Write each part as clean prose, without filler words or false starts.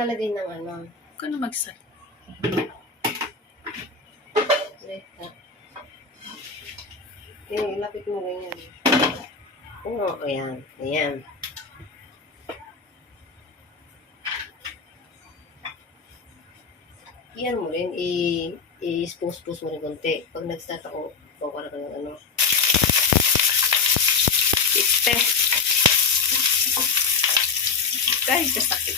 naglalagay ng ano. Huwag ka na mag-start. Lapit mo ganyan. Oo, ayan. Ayan. Yan mo rin, i-expose mo rin konti. Pag nag-start ako, para ka ng ano. Iste. Kahit kasakit.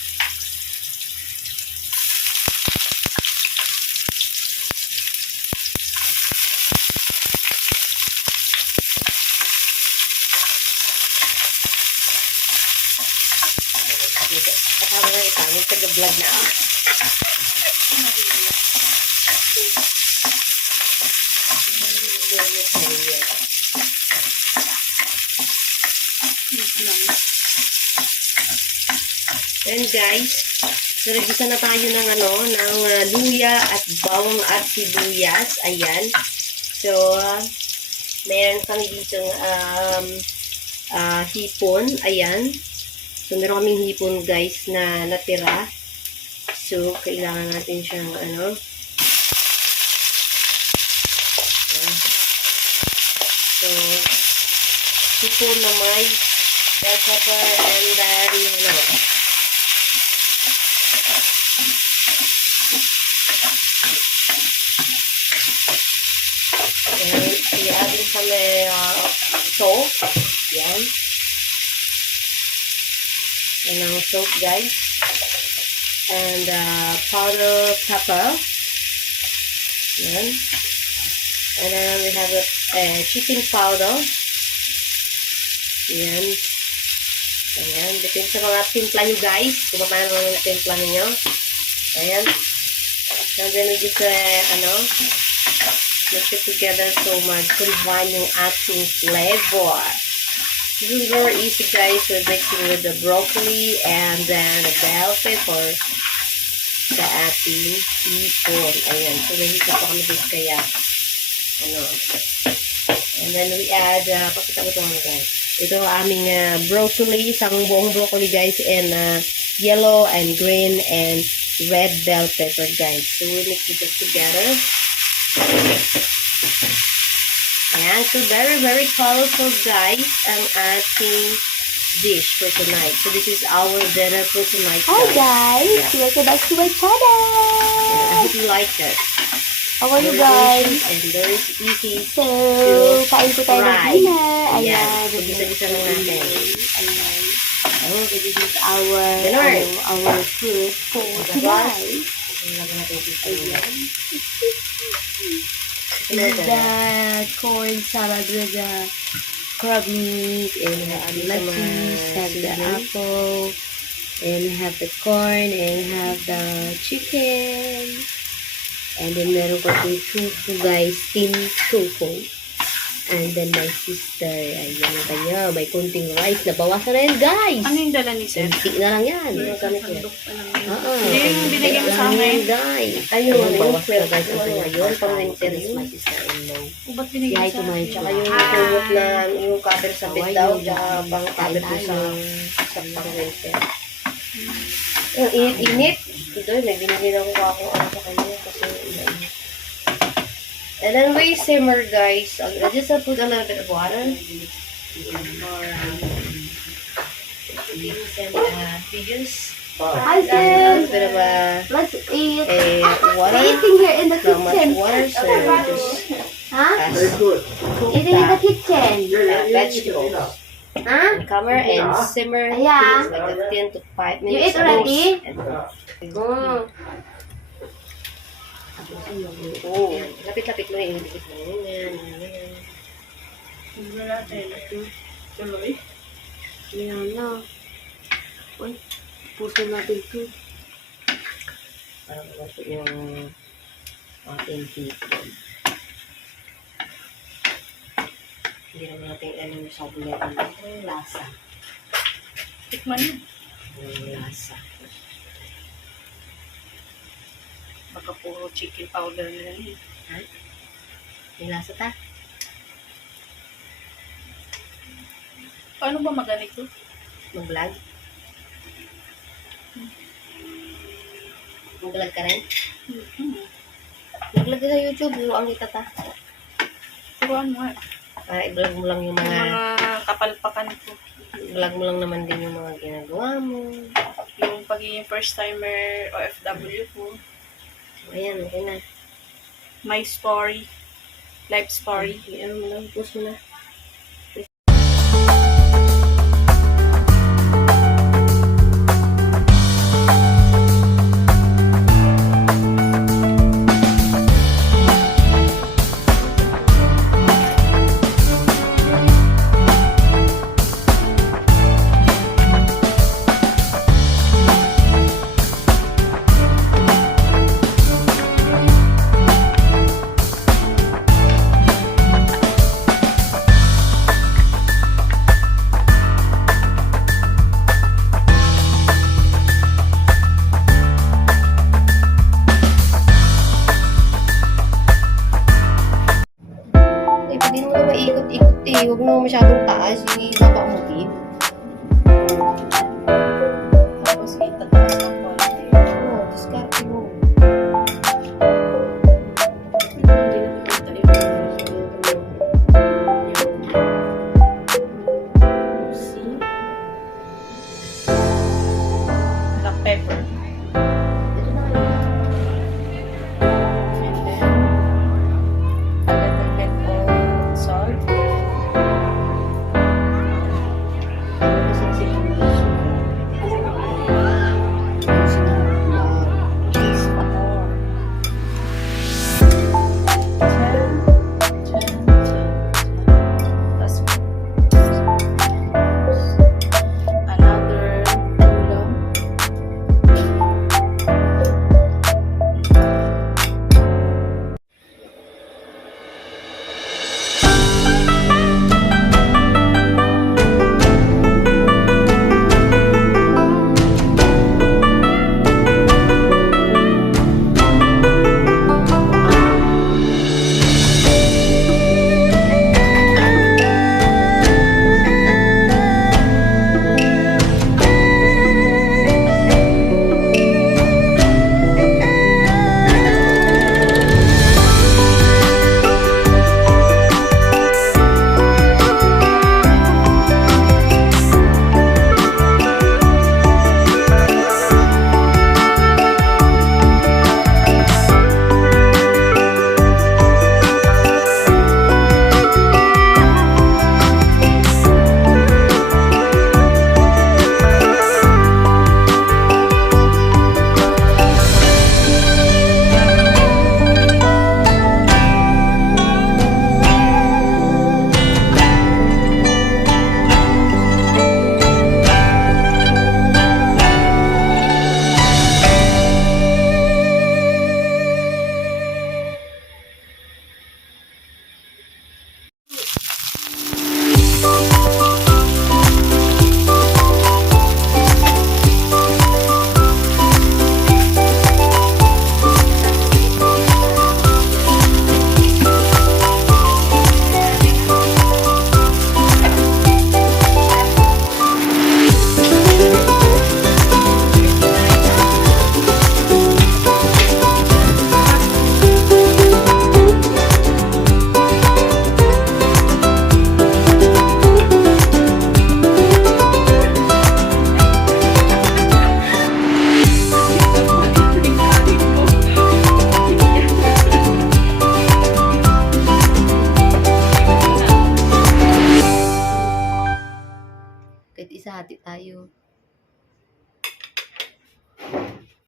Kasama na ito, yung taga-vlog na ako. And guys, nagisa na tayo ng luya at bawang at sibuyas. Ayan. So, meron kami dito hipon. Ayan. So, meron kaming hipon guys na natira. So, kailangan natin siyang Ayan. So, hipon na may bell pepper and then, and i-add din kami salt. Yan. And ang salt guys. And powder pepper. Yan. And then we have chicken powder. Yan. Ayan. Depende sa mga timpla nyo guys. Kung paano mga timpla nyo. Ayan. And then we just mix it together so mag-combine yung ating flavor. This is very easy guys. We're mixing with the broccoli and then the bell pepper sa ating hipon. Ayan. So nahito pa kami guys kaya and then we add pakita ko ito guys. Ito aming broccoli, isang buong broccoli guys, and yellow and green and red bell pepper guys. So we mix it together. Ayan, so very, very colorful guys ang ating dish for tonight. So this is our dinner for tonight. Hi guys! Yeah. Welcome back to my channel! Yeah, I hope you like it. How are you Very guys? delicious and very easy So, to kain po tayo ng fry. dinner. Ayan, Ayan. pag-isa-gisa lang natin. Ayan. So, this is our food for tonight. Ayan. With the corn salad with the crab meat, and have lettuce, have the apple, and have the corn, and have the chicken. And then meron ko yung tofu guys, tin tofu. And then my sister, ayan kanya, may kunting rice na bawasan na yan guys. Ano yung dala ni Sir? Kunti na lang yan. Oo. Hindi yung binigay mo sa akin. Guys. Ayun, bawas na guys. Ito ngayon, pang winter yun. My sister-in-law. Ba't binigay mo sa akin? Tsaka yung tumot na, yung cover sa bed daw, tsaka pang cover ko sa pang winter. Yung init-init. Ito, may binigay na ako sa kanya kasi init. And then we simmer guys. I just put a little bit of water. For beans and pigeons. Hi, And a Sim! little bit of Let's eat. water. We're eating here in the Not much kitchen. water, so just Huh? cook Eating in the kitchen. vegetables. Huh? Cover and simmer Yeah. things like 10 to 5 You minutes. ate already? Mm. Oh, lapit-lapit mo yung dikit mo. Yan. Hindi natin. Tuloy. Ayan na. Uy, puso natin ito. Para mabato yung ating hipon. Hindi naman natin alam yung sabi niya ang lasa. Tikman mo. Yung lasa. Baka puro chicken powder na lang yun. Ha? Yung lasa ta? Paano ba maganito? Mag-vlog? Mag-vlog ka rin? Mag-vlog ka sa YouTube. Luruan kita ta. Turuan mo nga. Para i-vlog mo lang yung Yung mga... mga kapalpakan ko. Vlog mo lang naman din yung mga ginagawa mo. Yung pagiging first timer OFW ko. Ayan, okay na. My story. Life story. Ano mo lang, post mo na. Eh, pwede mo na maikot-ikot eh. Huwag mo masyadong taas. Baba mo din. Tapos itataas ang konti. Oo, diskarte mo. Hindi nakikita yung see? Black pepper.